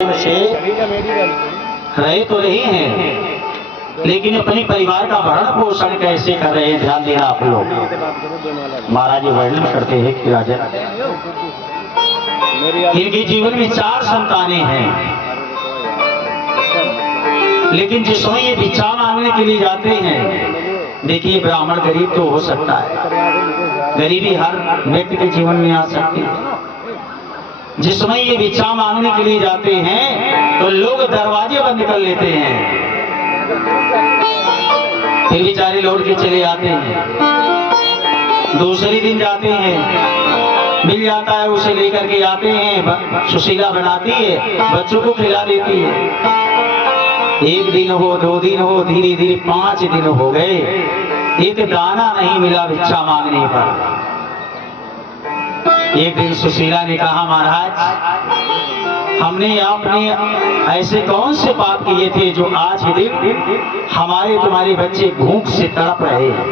से रहे तो रही हैं, लेकिन अपने परिवार का भरण पोषण कैसे कर रहे हैं, ध्यान देना आप लोग। महाराज जी वर्णन करते हैं कि राजा इनके जीवन में 4 संतानें हैं, लेकिन जिस समय ये भिक्षा मांगने के लिए जाते हैं, देखिए ब्राह्मण गरीब तो हो सकता है, गरीबी हर व्यक्ति के जीवन में आ सकती है। जिस समय ये भिक्षा मांगने के लिए जाते हैं तो लोग दरवाजे बंद कर लेते हैं, फिर बेचारे लौट के चले आते हैं। दूसरे दिन जाते हैं, मिल जाता है, उसे लेकर के आते हैं, सुशीला बनाती है, बच्चों को खिला देती है। 1 दिन हो, 2 दिन हो, धीरे धीरे 5 दिन हो गए, एक दाना नहीं मिला भिक्षा मांगने पर। एक दिन सुशीला ने कहा, महाराज हमने आपने ऐसे कौन से पाप किए थे जो आज के दिन हमारे तुम्हारे बच्चे भूख से तड़प रहे हैं,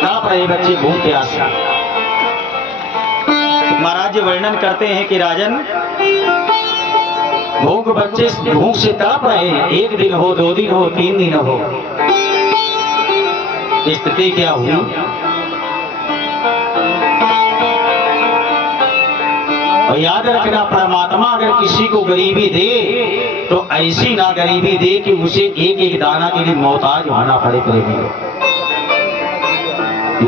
तड़प रहे बच्चे भूख के आस। महाराज वर्णन करते हैं कि राजन बच्चे भूख से तड़प रहे हैं, 1 दिन हो, 2 दिन हो, 3 दिन हो। स्थिति क्या हुई? और याद रखना, परमात्मा अगर किसी को गरीबी दे तो ऐसी ना गरीबी दे कि उसे एक एक दाना के लिए मोहताज होना पड़े। प्रेमी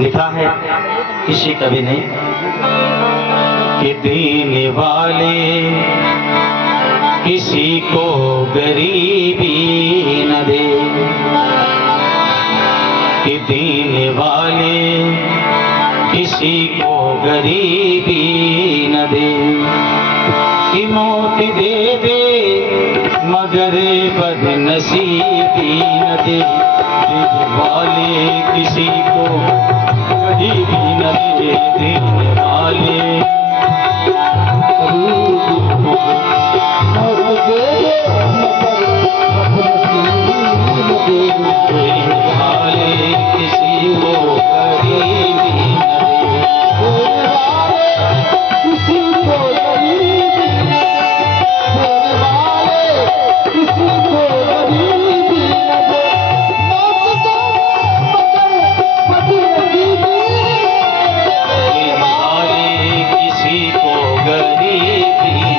लिखा है किसी कवि ने कि देने वाले किसी को गरीबी न दे, कि देने वाले किसी को गरीबी न दे, कि मौत दे दे मगर बदनसीबी न दे, देने वाले किसी को गरीबी न दे, देने वाले किसी को गरीबी किसी को गरीबी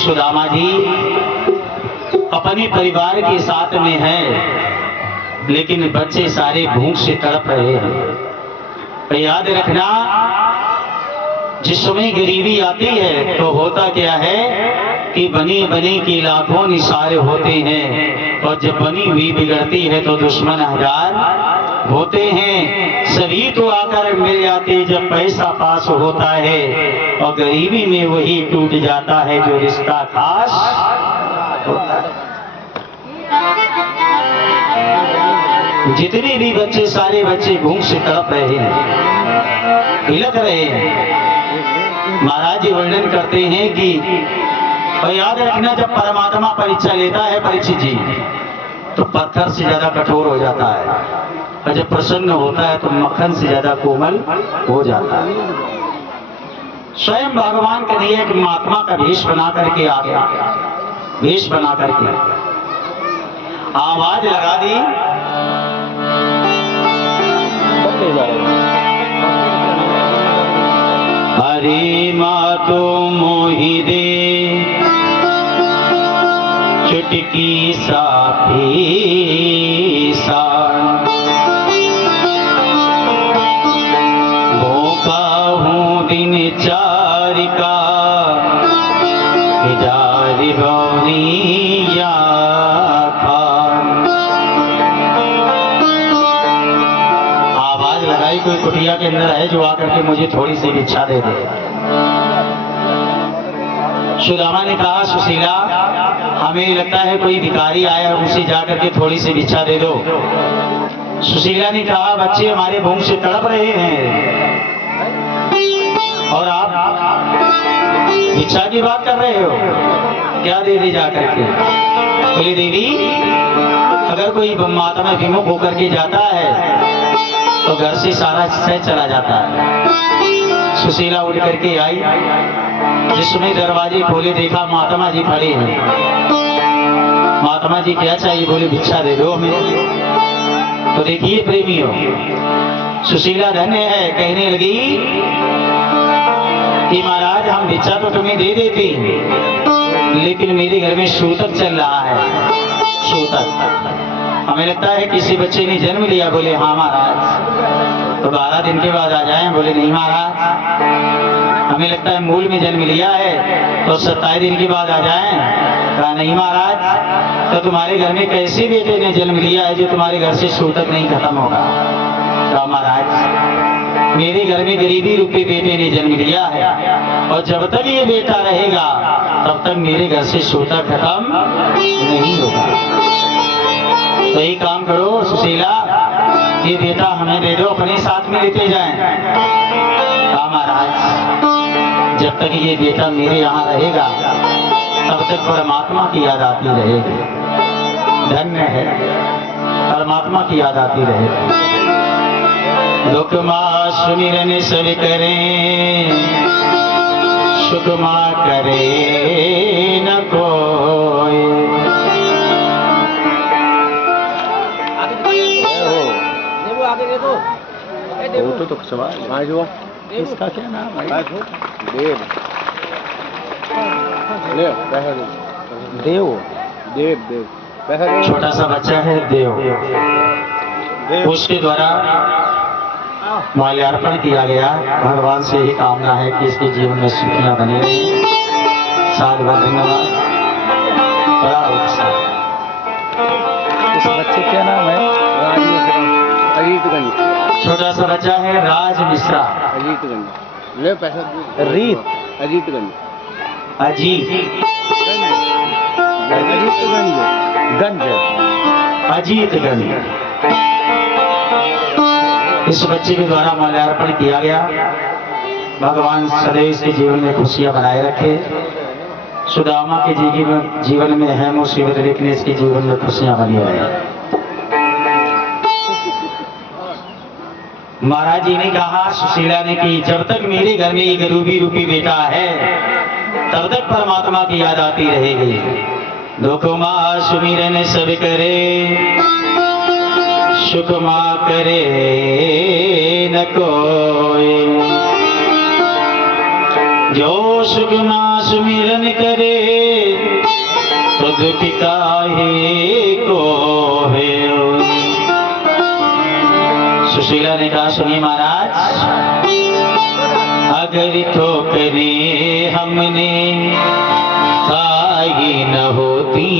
सुदामा जी अपने परिवार के साथ में है, लेकिन बच्चे सारे भूख से तड़प रहे हैं। तो याद रखना, जिस समय गरीबी आती है तो होता क्या है कि बनी बनी की लाखों निसारे होते हैं, और जब बनी हुई बिगड़ती है तो दुश्मन हजार होते हैं। सभी तो आकर मिल जाते जब पैसा पास होता है, और गरीबी में वही टूट जाता है जो रिश्ता खास होता है। जितने भी बच्चे, सारे बच्चे भूख से तड़प रहे हैं, बिलख रहे हैं। महाराज जी वर्णन करते हैं कि, और याद रखना, जब परमात्मा परीक्षा लेता है परीक्षित जी, तो पत्थर से ज्यादा कठोर हो जाता है, और जब प्रसन्न होता है तो मक्खन से ज्यादा कोमल हो जाता है। स्वयं भगवान कन्हैया एक महात्मा का वेश बना करके आ गया, वेश बना करके आवाज लगा दी, हरे माँ तो मोहि दे चुटकी सा पीसा, भूखा हूँ दिन चार का जारी बौनिया खान। आवाज लगाई, कोई कुटिया के अंदर है जो आकर के मुझे थोड़ी सी भिक्षा दे दे। सुदामा ने कहा, सुशीला, हमें लगता है कोई भिखारी आया, उसे जाकर के थोड़ी सी भिक्षा दे दो। सुशीला ने कहा, बच्चे हमारे भूख से तड़प रहे हैं और आप भिक्षा की बात कर रहे हो, क्या दे दे जाकर के? बोले, देवी, अगर कोई महात्मा विमुख होकर के जाता है तो घर से सारा सह चला जाता है। सुशीला उठ करके आई, जिसमें दरवाजे खोले देखा महात्मा जी खड़े हैं। महात्मा जी, क्या चाहिए? बोले, भिक्षा दे दो हमें। तो देखिए प्रेमियों, सुशीला धन्य है, कहने लगी कि महाराज, हम भिक्षा तो तुम्हें दे देती, लेकिन मेरे घर में सूतक चल रहा है। सूतक, हमें लगता है किसी बच्चे ने जन्म लिया। बोले, हाँ महाराज। तो 12 दिन के बाद आ जाएं? बोले, नहीं महाराज, हमें लगता है मूल में जन्म लिया है, तो 27 दिन के बाद आ जाएं? कहा, नहीं महाराज। तो तुम्हारे घर में कैसे बेटे ने जन्म लिया है जो तुम्हारे घर से सूतक नहीं खत्म होगा? कहा, महाराज, मेरे घर में गरीबी रूपी बेटे ने जन्म लिया है, और जब तक ये बेटा रहेगा तब तक मेरे घर से सूतक खत्म नहीं होगा। तो एक काम करो सुशीला, ये बेटा हमें दे दो, अपने साथ में लेते जाएं। कहा, महाराज, जब तक ये बेटा मेरे यहाँ रहेगा तब तक परमात्मा की याद आती रहेगी। धन्य है, परमात्मा की याद आती रहेगी। दुख माँ सुमिरन सब करें, सुख माँ करे न कोई। तो सवाल इसका क्या नाम है? देव। देव देव देव छोटा सा बच्चा है देव। उसके द्वारा माल्यार्पण किया गया। भगवान से ही कामना है कि इसके जीवन में सुखियां बनी रही। साल भर धन्यवाद। बड़ा उत्साह। इस बच्चे क्या नाम है? राज मिश्रा, अजीतगंज। छोटा सा बच्चा है राज मिश्रा, अजीतगंज। ले पैसा रीत, अजीतगंज। अजीतगंज। इस बच्चे के द्वारा माल्यार्पण किया गया। भगवान सदैव इसके जीवन में खुशियां बनाए रखे। सुदामा के जीवन में है मुसीबत, लेकिन इसके जीवन में खुशियां बनी रहे। महाराज जी ने कहा, सुशीला ने कि जब तक मेरे घर में ये गरीबी रूपी बेटा है तब तक परमात्मा की याद आती रहेगी। दुख माँ सुमिरन सब करे, सुख माँ करे न कोई। जो सुगमा सुमिरन करे तो दुख काहे को है। सुशीला ने कहा सुनिए महाराज, अगर ठोकरें हमने खाई न होती,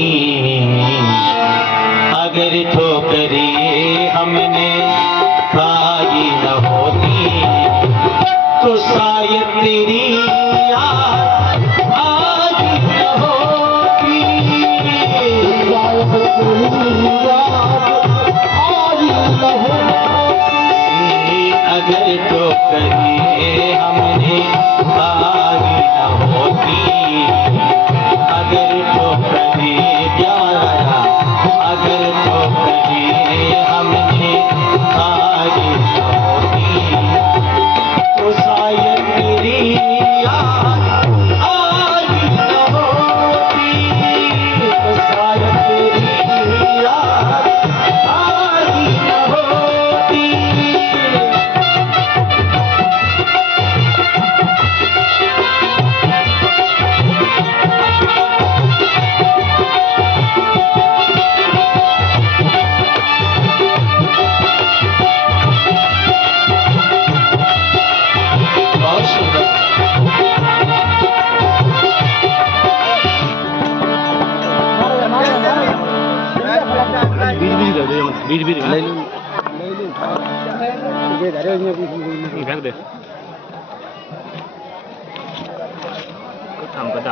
अगर ठोकरें हमने खाई न होती, तो शायद तेरी याद आज न होती, शायद तेरी याद आज न होती, अगर ठोकरें हमने खाई न होती, अगर ठोकरें प्यारा, अगर ठोकरें हमने खाई न होती, तो शायद तेरी याद आज न होती, तो शायद तेरी याद आज न होती। बहुत सुंदर। बीज बीज ले लो फेंक दे काम करता